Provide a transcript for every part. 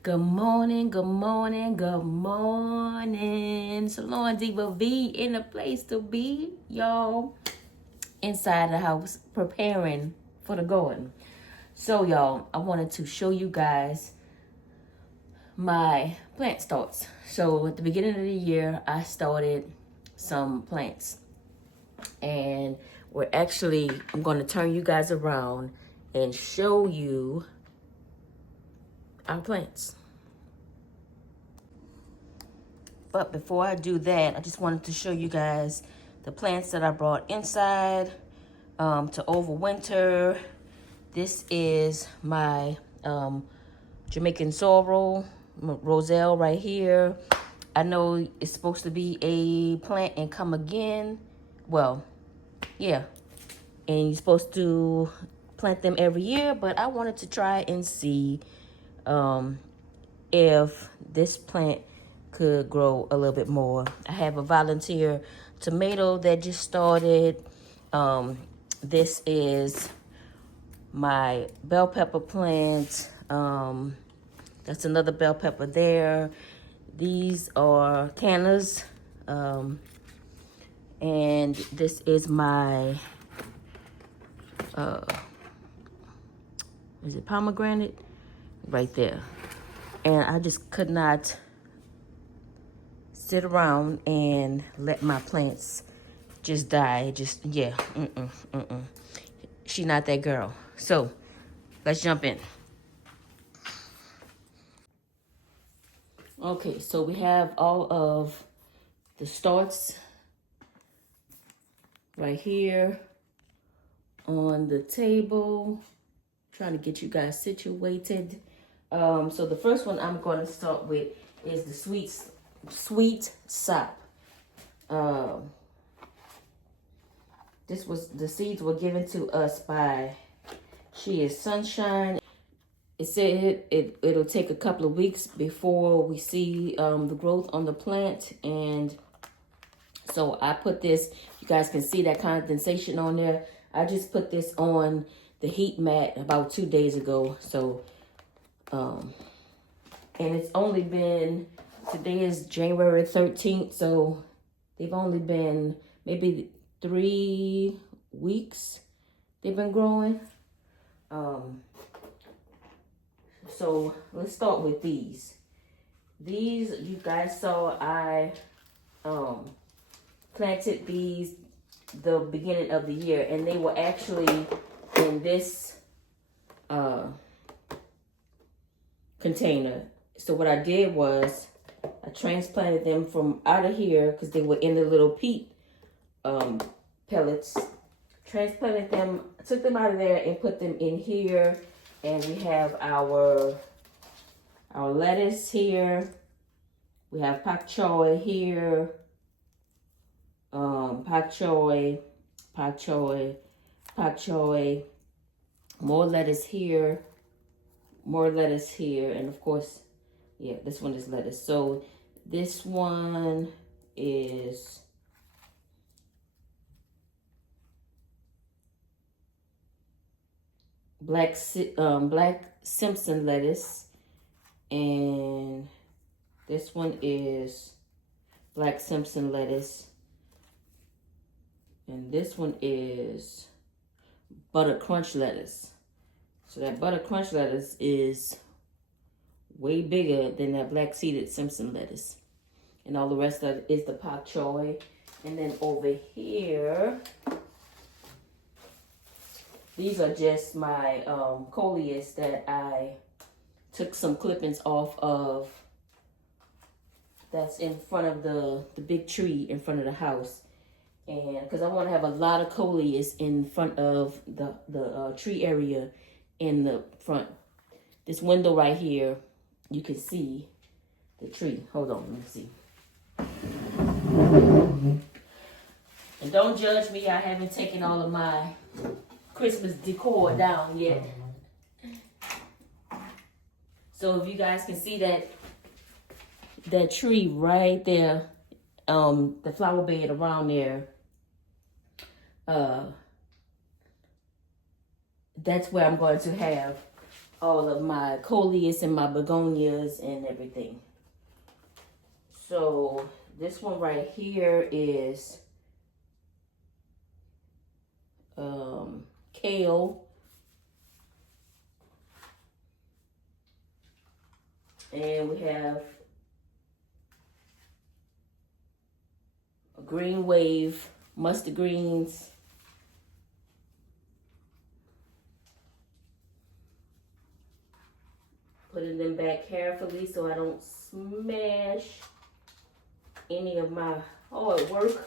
Good morning, good morning, good morning. Salon Diva V in the place to be, y'all. Inside the house, preparing for the going. So, y'all, I wanted to show you guys my plant starts. So, at the beginning of the year, I started some plants. And I'm going to turn you guys around and show you our plants. But before I do that, I just wanted to show you guys the plants that I brought inside to overwinter. This is my Jamaican sorrel, roselle right here. I know it's supposed to be a plant and come again. Well, yeah. And you're supposed to plant them every year, but I wanted to try and see if this plant could grow a little bit more. I have a volunteer tomato that just started. This is my bell pepper plant. That's another bell pepper there. These are cannas. And this is my, is it pomegranate? Right there. And I just could not sit around and let my plants just die. She not that girl. So let's jump in. Okay, so we have all of the starts right here on the table. Trying to get you guys situated. So the first one I'm going to start with is the sweet sop. The seeds were given to us by She is Sunshine. It said it'll take a couple of weeks before we see the growth on the plant, and so I put this. You guys can see that condensation on there. I just put this on the heat mat about 2 days ago. So, and it's only been, today is January 13th, so they've only been maybe 3 weeks they've been growing. So let's start with these. These, you guys saw I planted these the beginning of the year, and they were actually in this container. So what I did was I transplanted them from out of here because they were in the little peat pellets. Transplanted them, took them out of there and put them in here. And we have our lettuce here. We have pak choy here. Pak choy. More lettuce here. More lettuce here. And of course, yeah, this one is lettuce. So this one is black Simpson lettuce, and this one is black Simpson lettuce, and this one is butter crunch lettuce. So that butter crunch lettuce is way bigger than that black seeded Simpson lettuce, and all the rest of it is the pak choy. And then over here, these are just my coleus that I took some clippings off of. That's in front of the big tree in front of the house. And because I want to have a lot of coleus in front of the tree area in the front. This window right here, you can see the tree. Hold on, let me see. And don't judge me, I haven't taken all of my Christmas decor down yet. So if you guys can see that tree right there, the flower bed around there, that's where I'm going to have all of my coleus and my begonias and everything. So this one right here is kale. And we have a green wave, mustard greens. Putting them back carefully so I don't smash any of my hard work.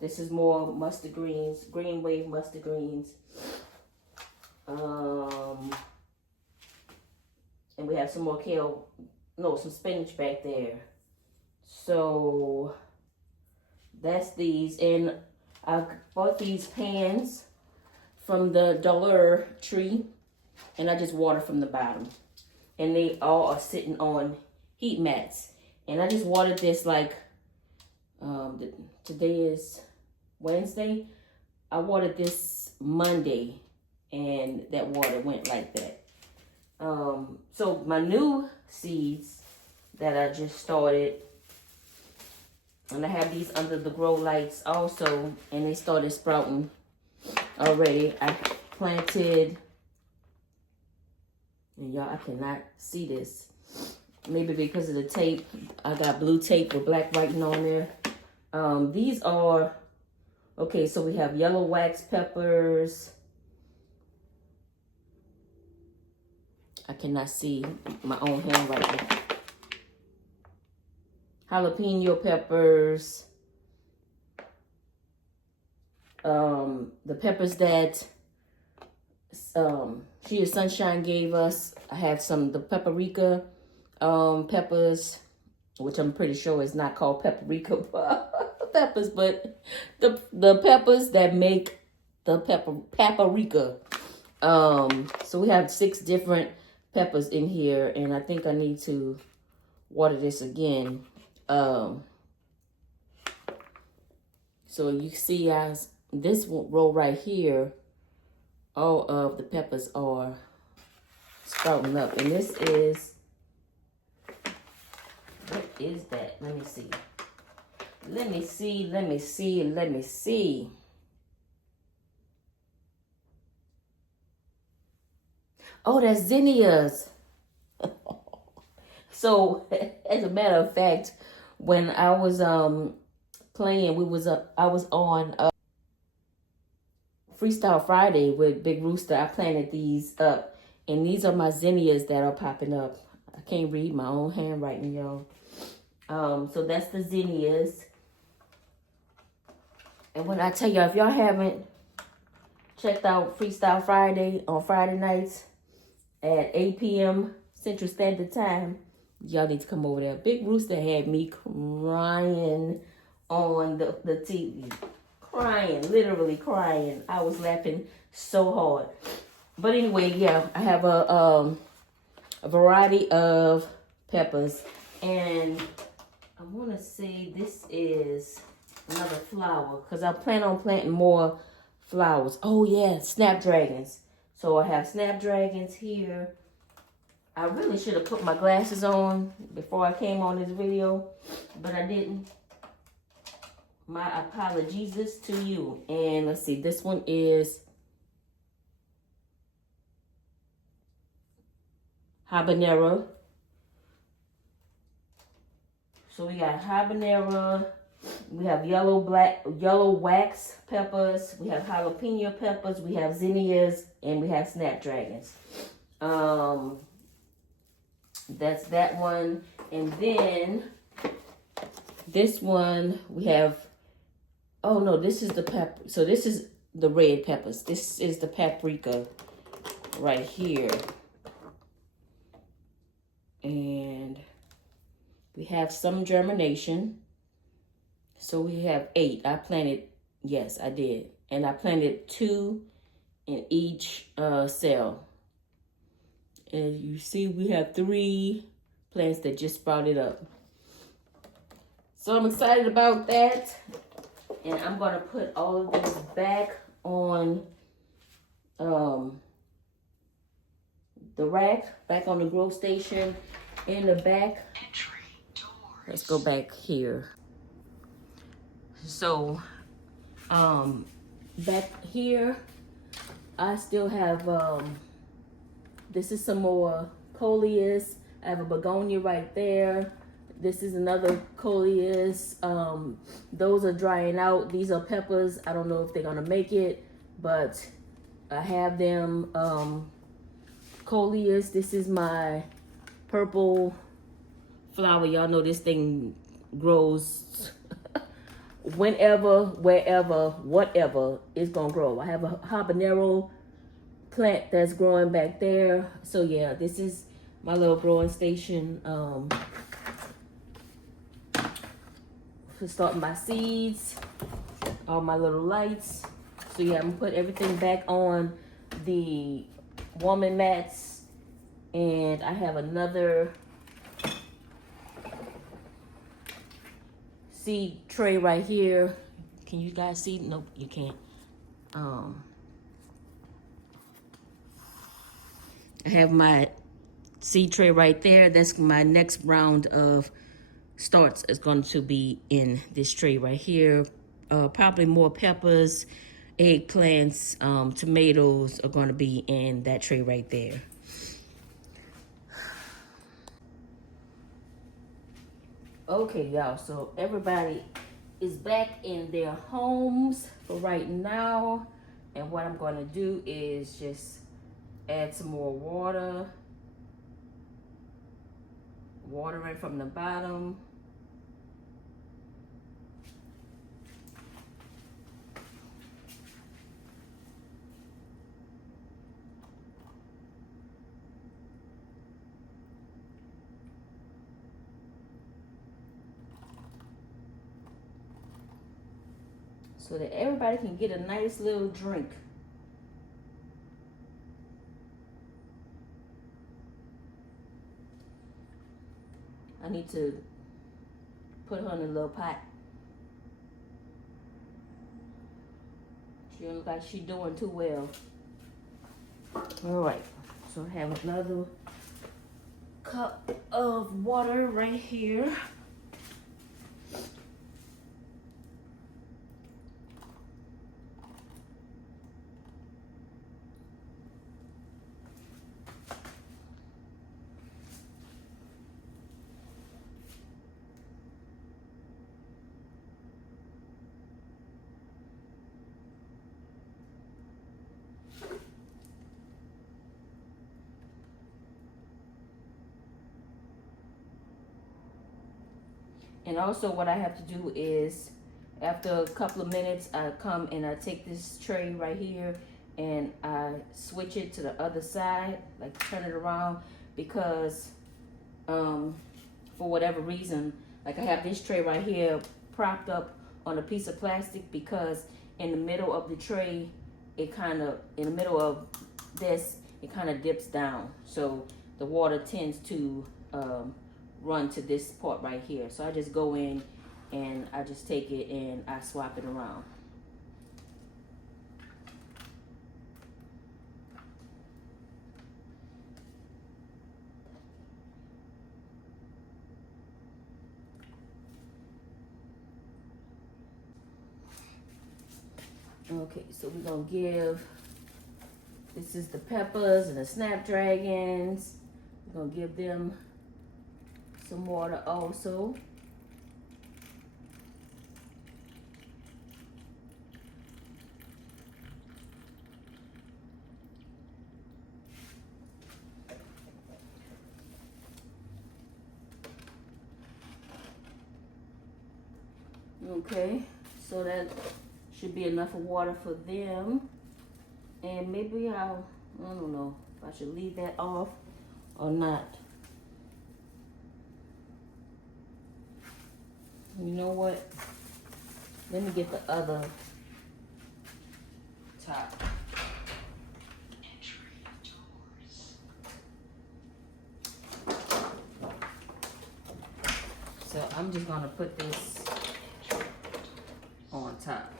This is more mustard greens, green wave mustard greens. And we have some more kale, no, some spinach back there. So that's these. And I bought these pans from the Dollar Tree, and I just water from the bottom. And they all are sitting on heat mats. And I just watered this like, today is Wednesday. I watered this Monday, and that water went like that. So my new seeds that I just started, and I have these under the grow lights also, and they started sprouting already. I planted, and y'all, I cannot see this. Maybe because of the tape. I got blue tape with black writing on there. These are, okay, so we have yellow wax peppers. I cannot see my own handwriting. Jalapeno peppers. The peppers that She is Sunshine gave us. I have some, the paprika peppers, which I'm pretty sure is not called paprika peppers, but the peppers that make the paprika. So we have 6 different peppers in here, and I think I need to water this again. So you see, as this row right here, all of the peppers are sprouting up, and this is, what is that? Let me see. Let me see. Let me see. Let me see. Oh, that's zinnias. So, as a matter of fact, when I was playing, I was on Freestyle Friday with Big Rooster. I planted these up, and these are my zinnias that are popping up. I can't read my own handwriting, y'all. So that's the zinnias. And when I tell y'all, if y'all haven't checked out Freestyle Friday on Friday nights at 8 p.m. Central Standard Time, y'all need to come over there. Big Rooster had me crying on the TV. Crying, literally crying. I was laughing so hard. But anyway, yeah, I have a variety of peppers. And I want to say this is another flower, because I plan on planting more flowers. Oh yeah, snapdragons. So I have snapdragons here. I really should have put my glasses on before I came on this video, but I didn't. My apologies to you. And let's see, this one is habanero. So we got habanero. We have yellow wax peppers. We have jalapeno peppers. We have zinnias, and we have snapdragons. That's that one. And then this one we have, oh no, this is the pepper. So this is the red peppers. This is the paprika right here. And we have some germination. So we have 8. I planted, yes, I did. And I planted 2 in each cell. And you see we have 3 plants that just sprouted up. So I'm excited about that. And I'm going to put all of these back on the rack back on the grow station in the back. Let's go back here. So back here I still have this is some more coleus. I have a begonia right there. This is another coleus. Those are drying out. These are peppers. I don't know if they're gonna make it, but I have them. Coleus. This is my purple flower. Y'all know this thing grows whenever, wherever, whatever it's gonna grow. I have a habanero plant that's growing back there. So yeah, this is my little growing station for starting my seeds, all my little lights. So yeah, I'm gonna put everything back on the warming mats, and I have another seed tray right here. Can you guys see? Nope, you can't. I have my seed tray right there. That's my next round of starts is going to be in this tray right here. Probably more peppers, eggplants, tomatoes are going to be in that tray right there. Okay, y'all, so everybody is back in their homes for right now. And what I'm going to do is just add some more water. Watering from the bottom. So that everybody can get a nice little drink. I need to put her in a little pot. She don't look like she's doing too well. All right, so I have another cup of water right here. And also what I have to do is, after a couple of minutes, I come and I take this tray right here and I switch it to the other side, like turn it around, because for whatever reason, like I have this tray right here propped up on a piece of plastic, because in the middle of the tray, it kind of, in the middle of this, it kind of dips down. So the water tends to run to this part right here. So I just go in and I just take it and I swap it around. Okay, so we're gonna give, this is the peppers and the snapdragons. We're gonna give them some water also. Okay, so that should be enough of water for them. And maybe I don't know if I should leave that off or not. You know what? Let me get the other top. So I'm just gonna put this on top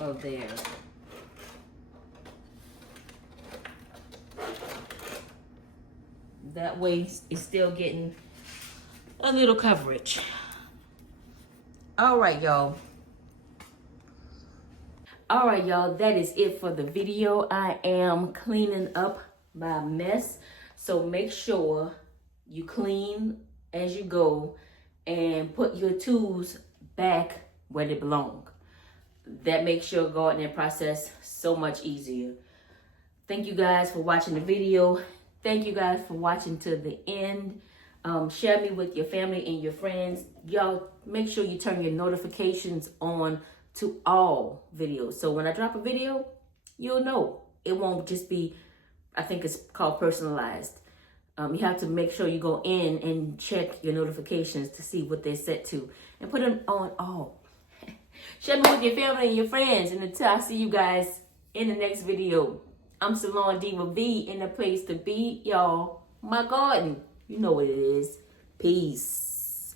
of there. That way it's still getting a little coverage. All right, y'all. All right, y'all, that is it for the video. I am cleaning up my mess. So make sure you clean as you go and put your tools back where they belong. That makes your gardening process so much easier. Thank you guys for watching the video. Thank you guys for watching to the end. Share me with your family and your friends. Y'all, make sure you turn your notifications on to all videos. So when I drop a video, you'll know. It won't just be, I think it's called personalized. You have to make sure you go in and check your notifications to see what they're set to and put them on all. Share me with your family and your friends. And until I see you guys in the next video, I'm Salon Diva V, in the place to be, y'all. My garden. You know what it is. Peace.